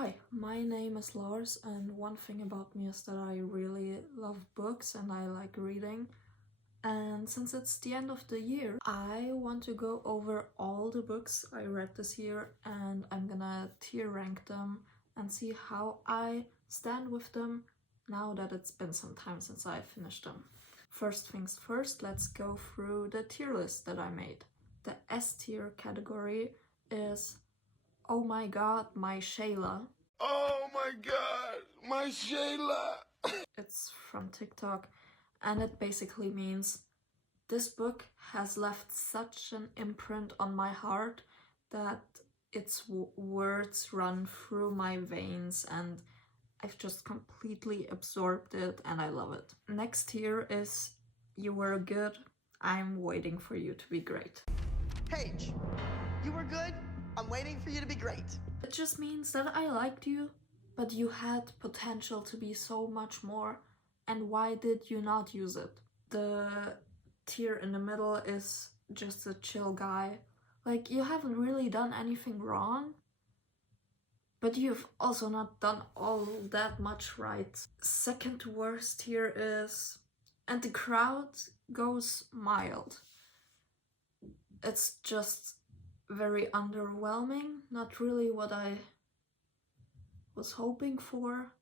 Hi, my name is Lars, and one thing about me is that I really love books and I like reading. And since it's the end of the year, I want to go over all the books I read this year, and I'm gonna tier rank them and see how I stand with them now that it's been some time since I finished them. First things first, let's go through the tier list that I made. The S tier category is Oh my god, my Shayla. Oh my god, my Shayla! It's from TikTok, and it basically means this book has left such an imprint on my heart that its words run through my veins and I've just completely absorbed it and I love it. Next here is You Were Good, I'm Waiting for You to Be Great. Paige, you were good. I'm waiting for you to be great. It just means that I liked you, but you had potential to be so much more, and why did you not use it? The tier in the middle is just a chill guy. Like, you haven't really done anything wrong, but you've also not done all that much right. Second worst here is And the Crowd goes mild. It's just very underwhelming, not really what I was hoping for.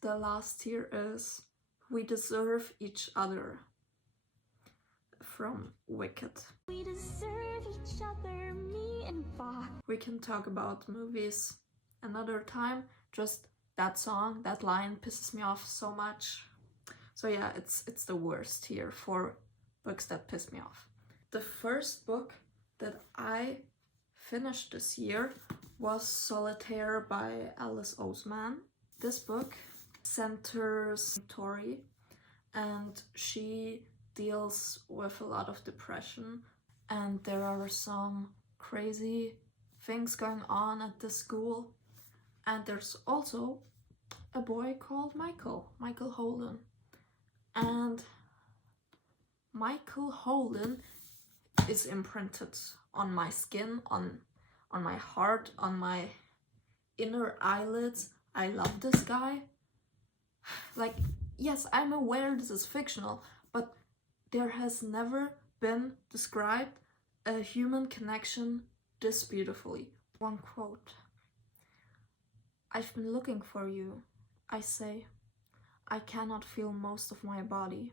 The last tier is We Deserve Each Other from Wicked. We deserve each other, me and Fox. We can talk about movies another time. Just that song, that line pisses me off so much. So yeah, it's the worst here for books that piss me off. The first book that I finished this year was Solitaire by Alice Oseman. This book centers Tori, and she deals with a lot of depression, and there are some crazy things going on at the school, and there's also a boy called Michael Holden, and Michael Holden is imprinted on my skin, on my heart, on my inner eyelids. I love this guy. Like, yes, I'm aware this is fictional, but there has never been described a human connection this beautifully. One quote. I've been looking for you, I say. I cannot feel most of my body.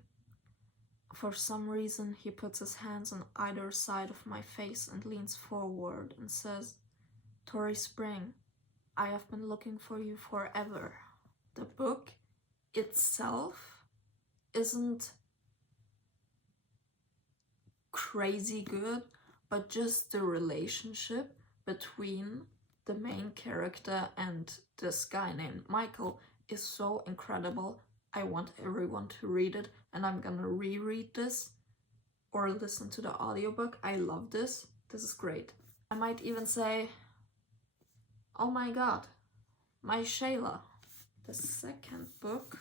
For some reason, he puts his hands on either side of my face and leans forward and says, Tori Spring, I have been looking for you forever. The book itself isn't crazy good, but just the relationship between the main character and this guy named Michael is so incredible. I want everyone to read it, and I'm gonna reread this or listen to the audiobook. I love this. This is great. I might even say, oh my god, my Shayla. The second book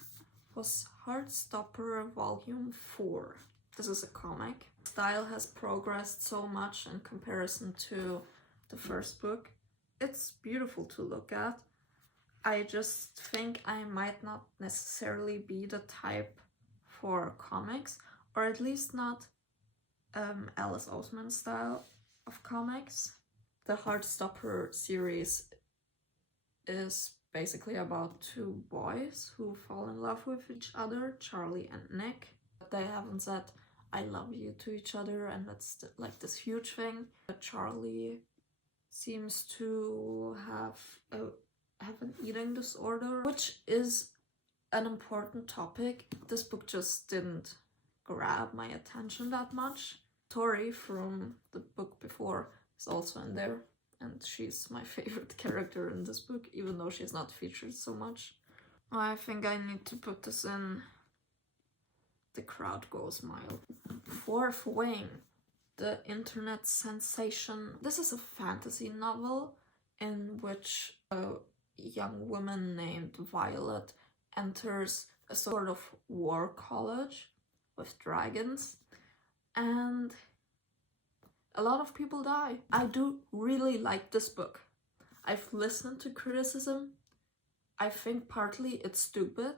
was Heartstopper Volume 4. This is a comic. Style has progressed so much in comparison to the first book. It's beautiful to look at. I just think I might not necessarily be the type for comics, or at least not Alice Oseman's style of comics. The Heartstopper series is basically about two boys who fall in love with each other, Charlie and Nick. But they haven't said I love you to each other, and that's like this huge thing. But Charlie seems to have an eating disorder, which is an important topic. This book just didn't grab my attention that much. Tori from the book before is also in there, and she's my favorite character in this book, even though she's not featured so much. I think I need to put this in The Crowd Goes Mild. Fourth Wing, the internet sensation. This is a fantasy novel in which a young woman named Violet enters a sort of war college with dragons, and a lot of people die. I do really like this book. I've listened to criticism. I think partly it's stupid.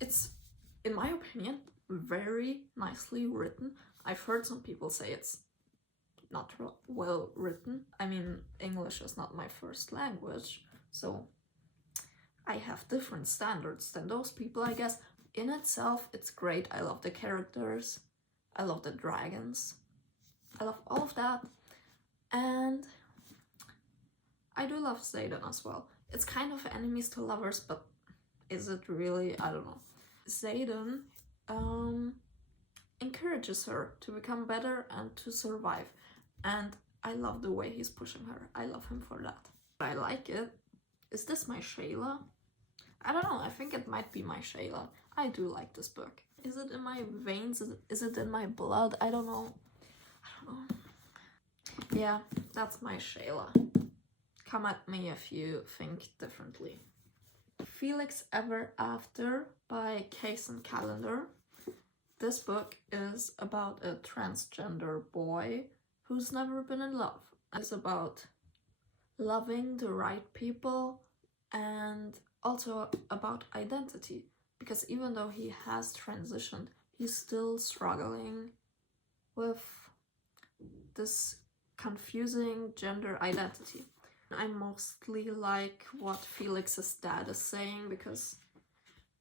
It's, in my opinion, very nicely written. I've heard some people say it's not well written. I mean, English is not my first language, so I have different standards than those people, I guess. In itself, it's great. I love the characters. I love the dragons. I love all of that. And I do love Xaden as well. It's kind of enemies to lovers, but is it really? I don't know. Xaden encourages her to become better and to survive. And I love the way he's pushing her. I love him for that. I like it. Is this my Shayla? I don't know. I think it might be my Shayla. I do like this book. Is it in my veins? Is it in my blood? I don't know. Yeah, that's my Shayla. Come at me if you think differently. Felix Ever After by Kacen Callender. This book is about a transgender boy who's never been in love. It's about loving the right people and also about identity. Because even though he has transitioned, he's still struggling with this confusing gender identity. I mostly like what Felix's dad is saying because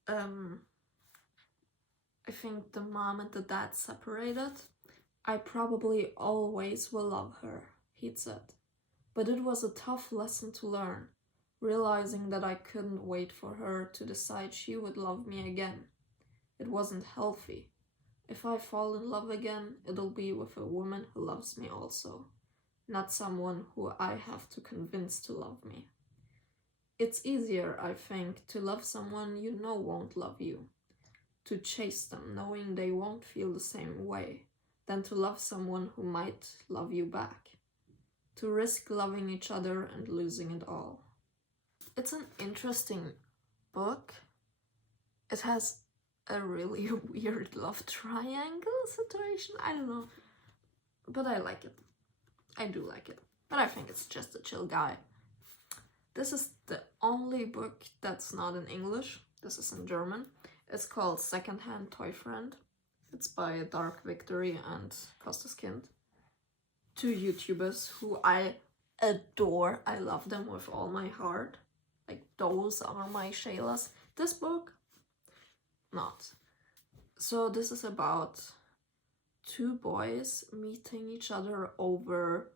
I think the mom and the dad separated. I probably always will love her, he'd said. But it was a tough lesson to learn, realizing that I couldn't wait for her to decide she would love me again. It wasn't healthy. If I fall in love again, it'll be with a woman who loves me also, not someone who I have to convince to love me. It's easier, I think, to love someone you know won't love you, to chase them knowing they won't feel the same way, than to love someone who might love you back, to risk loving each other and losing it all. It's an interesting book. It has a really weird love triangle situation. I don't know. But I like it. I do like it. But I think it's just a chill guy. This is the only book that's not in English. This is in German. It's called Secondhand Toyfriend. It's by darkvictory and Kostas, two YouTubers who I adore. I love them with all my heart. Like, those are my Shaylas. This book, not. So this is about two boys meeting each other over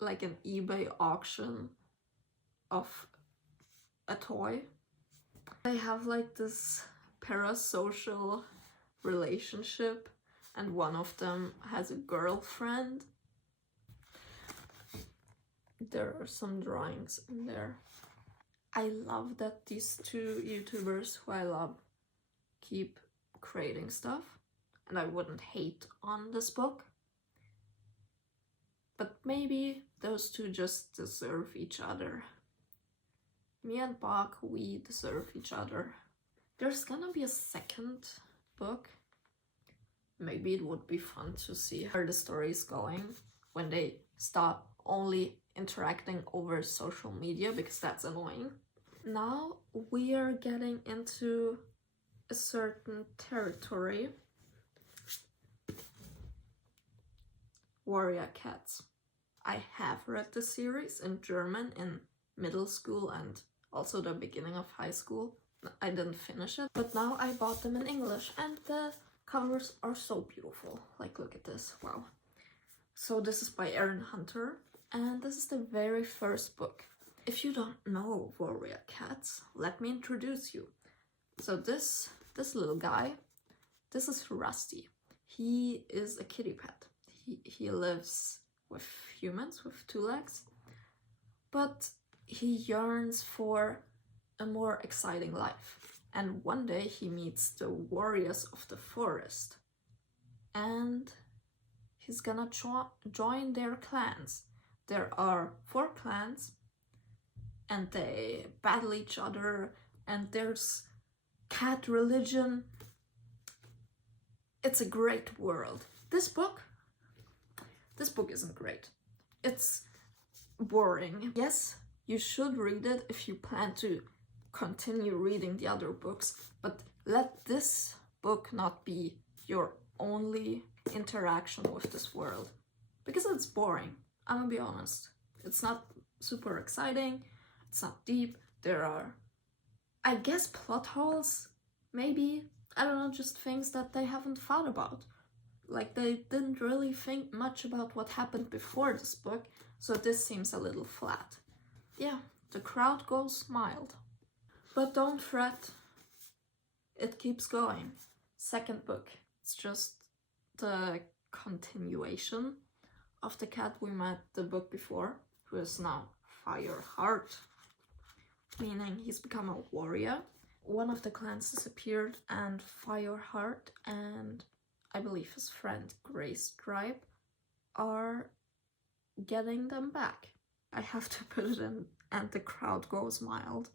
like an eBay auction of a toy. They have like this parasocial relationship and one of them has a girlfriend. There are some drawings in there. I love that these two YouTubers who I love keep creating stuff, and I wouldn't hate on this book. But maybe those two just deserve each other. Me and Bach, we deserve each other. There's gonna be a second book. Maybe it would be fun to see where the story is going when they stop only interacting over social media, because that's annoying. Now we are getting into a certain territory. Warrior Cats. I have read the series in German in middle school and also the beginning of high school. I didn't finish it, but now I bought them in English and the covers are so beautiful. Like, look at this, wow. So this is by Erin Hunter and this is the very first book. If you don't know Warrior Cats, let me introduce you. So this little guy, this is Rusty. He is a kitty pet. He lives with humans with two legs, but he yearns for a more exciting life. And one day he meets the warriors of the forest and he's gonna join their clans. There are 4 clans and they battle each other and there's cat religion. It's a great world. This book isn't great. It's boring. Yes, You should read it if you plan to continue reading the other books, but let this book not be your only interaction with this world, because it's boring. I'm gonna be honest. It's not super exciting, it's not deep, there are, I guess, plot holes, maybe, I don't know, just things that they haven't thought about. Like, they didn't really think much about what happened before this book, so this seems a little flat. Yeah, the crowd goes mild. But don't fret, it keeps going. Second book, it's just the continuation of the cat we met the book before, who is now Fireheart, meaning he's become a warrior. One of the clans disappeared, and Fireheart and I believe his friend Greystripe are getting them back. I have to put it in, and the crowd goes mild.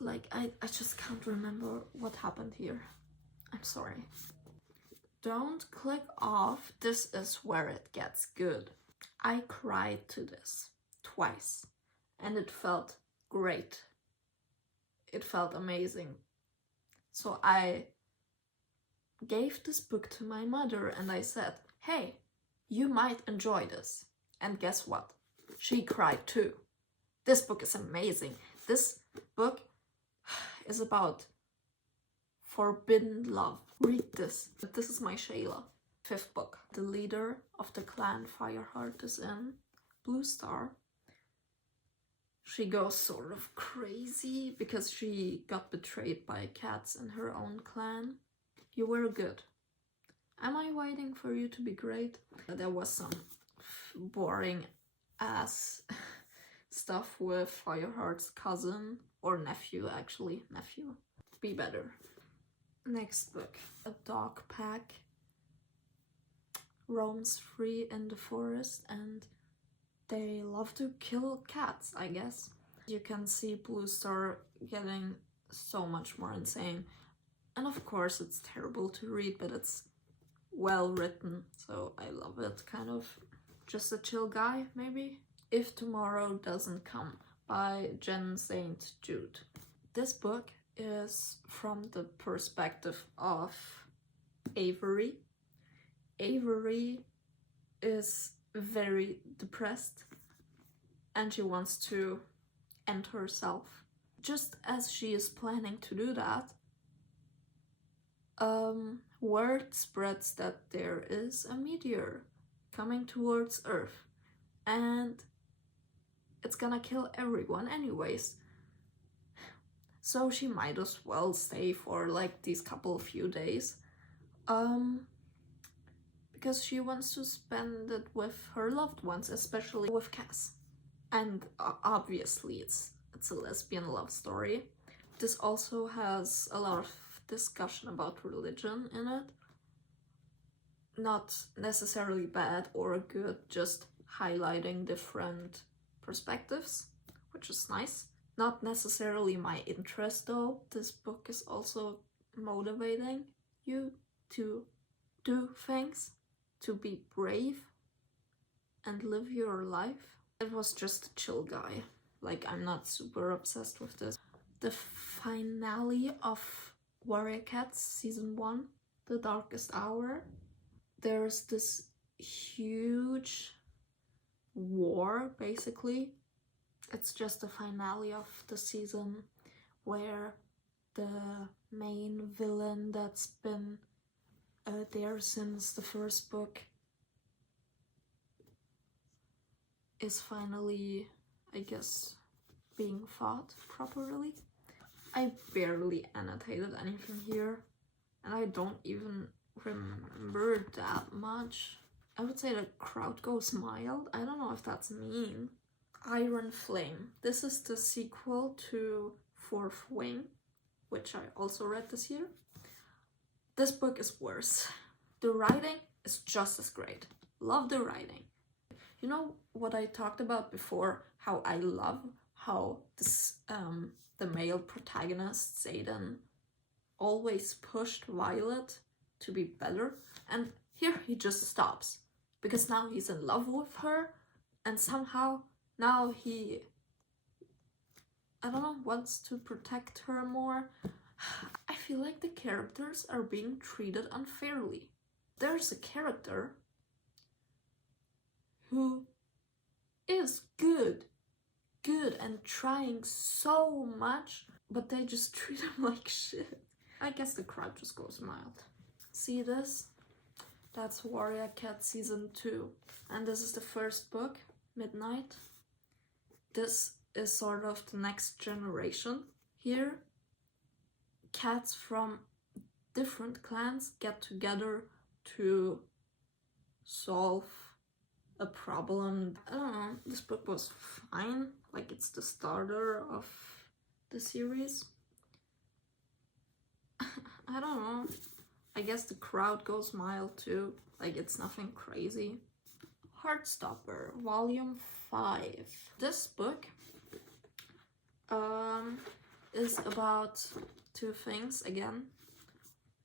Like, I just can't remember what happened here. I'm sorry. Don't click off, this is where it gets good. I cried to this twice, and it felt great. It felt amazing. So I gave this book to my mother and I said, hey, you might enjoy this. And guess what? She cried too. This book is amazing. This book is about forbidden love. Read this. This is my Shayla. 5th book. The leader of the clan Fireheart is in Blue Star. She goes sort of crazy because she got betrayed by cats in her own clan. You were good. Am I waiting for you to be great? There was some boring ass stuff with Fireheart's cousin, or nephew actually, nephew. Be better. Next book. A dog pack roams free in the forest and they love to kill cats, I guess. You can see Blue Star getting so much more insane. And of course it's terrible to read, but it's well written, so I love it. Kind of just a chill guy, maybe. If Tomorrow Doesn't Come by Jen St. Jude. This book is from the perspective of Avery. Avery is very depressed and she wants to end herself. Just as she is planning to do that, word spreads that there is a meteor coming towards Earth and it's gonna kill everyone anyways. So she might as well stay for like these few days. Because she wants to spend it with her loved ones, especially with Cass. And obviously it's a lesbian love story. This also has a lot of discussion about religion in it. Not necessarily bad or good, just highlighting different perspectives, which is nice. Not necessarily my interest though. This book is also motivating you to do things, to be brave and live your life. It was just a chill guy. Like, I'm not super obsessed with this. The finale of Warrior Cats Season 1, The Darkest Hour, there's this huge war, basically. It's just the finale of the season where the main villain that's been there since the first book is finally, I guess, being fought properly. I barely annotated anything here, and I don't even remember that much. I would say the crowd goes mild. I don't know if that's mean. Iron Flame. This is the sequel to Fourth Wing, which I also read this year. This book is worse. The writing is just as great. Love the writing. You know what I talked about before? How I love how this, the male protagonist, Zayden, always pushed Violet to be better. And here he just stops. Because now he's in love with her. And somehow now he I don't know, wants to protect her more. I feel like the characters are being treated unfairly. There's a character who is good and trying so much, but they just treat him like shit. I guess the crowd just goes mild. See this? That's Warrior Cat Season 2. And this is the first book, Midnight. This is sort of the next generation. Here, cats from different clans get together to solve a problem. I don't know, this book was fine. Like, it's the starter of the series. I don't know. I guess the crowd goes mild too. Like, it's nothing crazy. Heartstopper, Volume 5. This book is about two things again.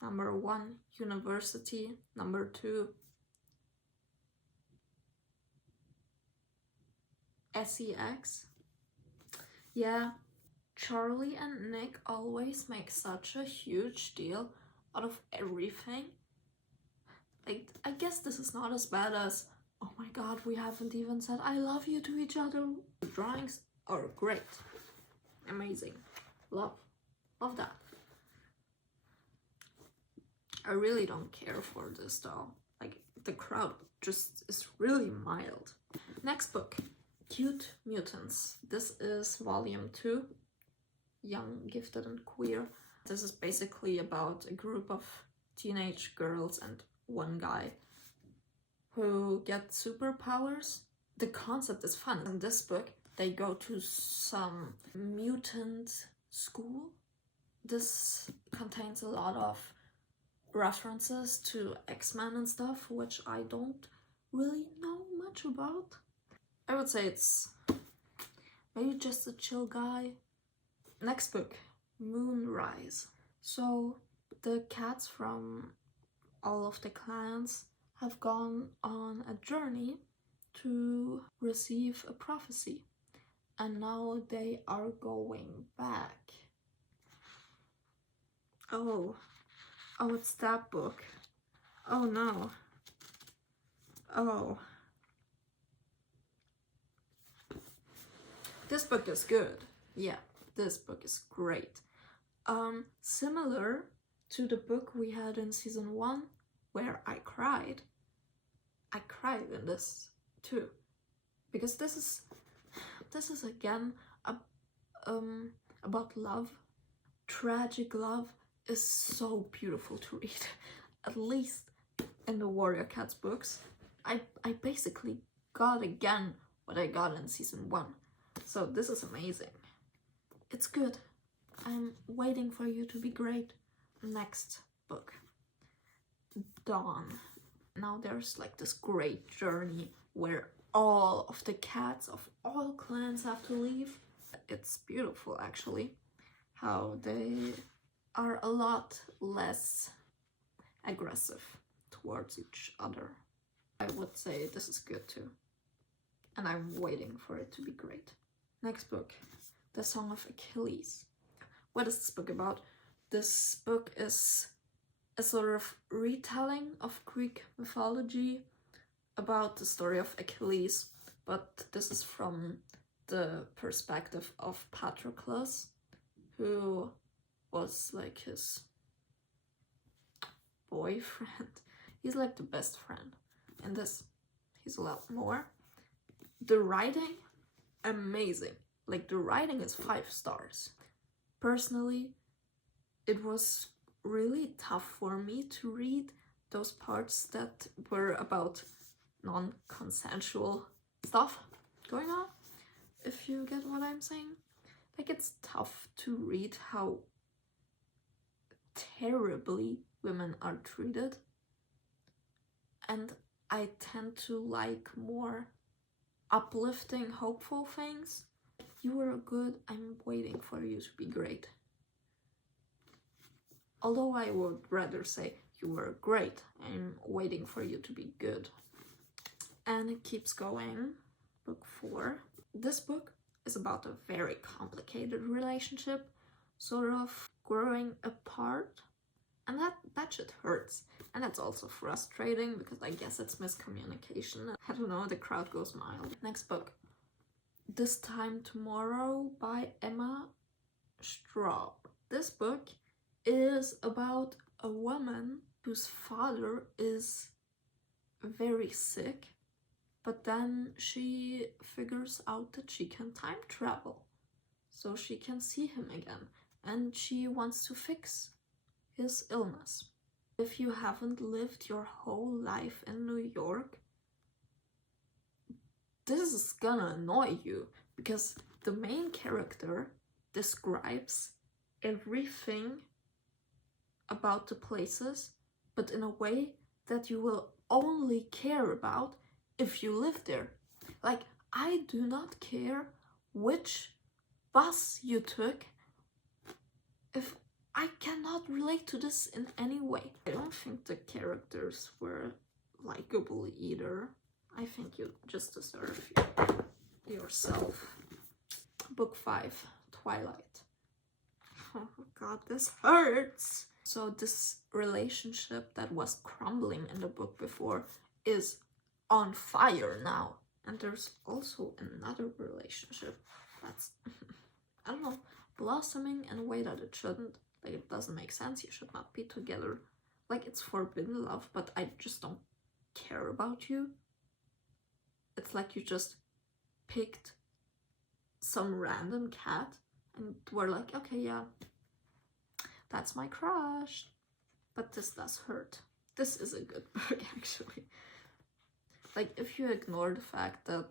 Number 1, university. Number 2, sex. Yeah, Charlie and Nick always make such a huge deal out of everything. Like, I guess this is not as bad as, oh my god, we haven't even said I love you to each other. The drawings are great. Amazing. Love that. I really don't care for this though. Like, the crowd just is really mild. Next book, Cute Mutants. This is Volume 2, Young, Gifted and Queer. This is basically about a group of teenage girls and one guy who get superpowers. The concept is fun. In this book, they go to some mutant school. This contains a lot of references to X-Men and stuff, which I don't really know much about. I would say it's maybe just a chill guy. Next book, Moonrise. So the cats from all of the clans have gone on a journey to receive a prophecy, and now they are going back. Oh, it's that book. Oh no. Oh. This book is good. Yeah, this book is great. Similar to the book we had in season 1 where I cried in this too, because this is again about love. Tragic love is so beautiful to read. At least in the Warrior Cats books. I basically got again what I got in season 1. So this is amazing. It's good. I'm waiting for you to be great. Next book, Dawn. Now there's like this great journey where all of the cats of all clans have to leave. It's beautiful actually, how they are a lot less aggressive towards each other. I would say this is good too, and I'm waiting for it to be great. Next book, The Song of Achilles. What is this book about? This book is a sort of retelling of Greek mythology about the story of Achilles, but this is from the perspective of Patroclus, who was like his boyfriend. He's like the best friend. In this, he's a lot more. The writing, amazing. Like, the writing is 5 stars. Personally, it was really tough for me to read those parts that were about non-consensual stuff going on, if you get what I'm saying. Like, it's tough to read how terribly women are treated, and I tend to like more uplifting, hopeful things. You were good, I'm waiting for you to be great. Although I would rather say you were great, I'm waiting for you to be good. And it keeps going. Book 4. This book is about a very complicated relationship, sort of growing apart. And that shit hurts. And that's also frustrating because I guess it's miscommunication. I don't know, the crowd goes mild. Next book. This Time Tomorrow by Emma Straub. This book is about a woman whose father is very sick, but then she figures out that she can time travel so she can see him again, and she wants to fix his illness. If you haven't lived your whole life in New York, this is gonna annoy you, because the main character describes everything about the places, but in a way that you will only care about if you live there. Like, I do not care which bus you took if I cannot relate to this in any way. I don't think the characters were likable either. I think you just deserve yourself. Book 5, Twilight. Oh god, this hurts! So this relationship that was crumbling in the book before is on fire now. And there's also another relationship that's, I don't know, blossoming in a way that it shouldn't. Like, it doesn't make sense, you should not be together. Like, it's forbidden love, but I just don't care about you. It's like you just picked some random cat and were like, okay, yeah, that's my crush. But this does hurt. This is a good book, actually. Like, if you ignore the fact that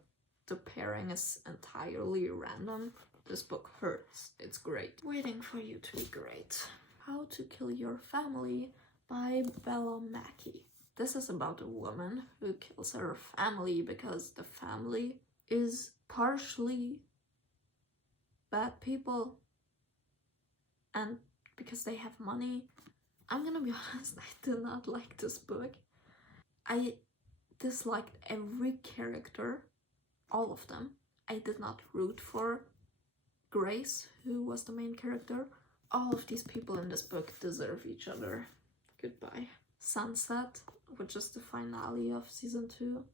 the pairing is entirely random, this book hurts. It's great. Waiting for you to be great. How to Kill Your Family by Bella Mackey. This is about a woman who kills her family because the family is partially bad people and because they have money. I'm gonna be honest, I did not like this book. I disliked every character, all of them. I did not root for Grace, who was the main character. All of these people in this book deserve each other. Goodbye. Sunset, which is the finale of season 2.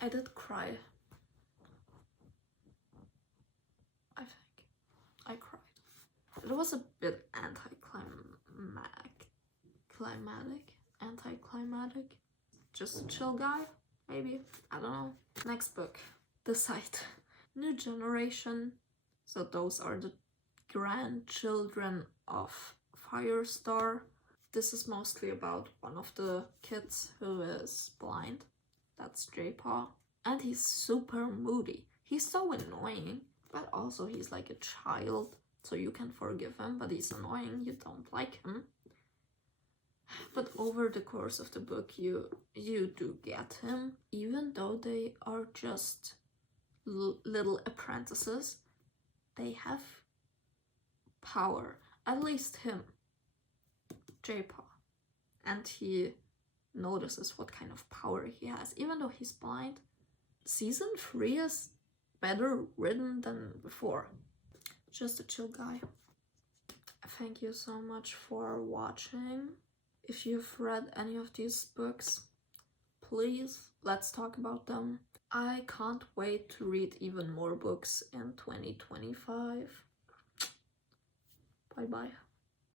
I did cry. I think. I cried. It was a bit anticlimactic. Just a chill guy, maybe. I don't know. Next book. The Sight. New Generation. So those are the grandchildren of Firestar. This is mostly about one of the kids who is blind. That's J-Paw. And he's super moody. He's so annoying, but also he's like a child, so you can forgive him, but he's annoying, you don't like him. But over the course of the book, you do get him, even though they are just little apprentices. They have power, at least him, J-Paw, and he notices what kind of power he has, even though he's blind. Season 3 is better written than before. Just a chill guy. Thank you so much for watching. If you've read any of these books, please, let's talk about them. I can't wait to read even more books in 2025. Bye bye.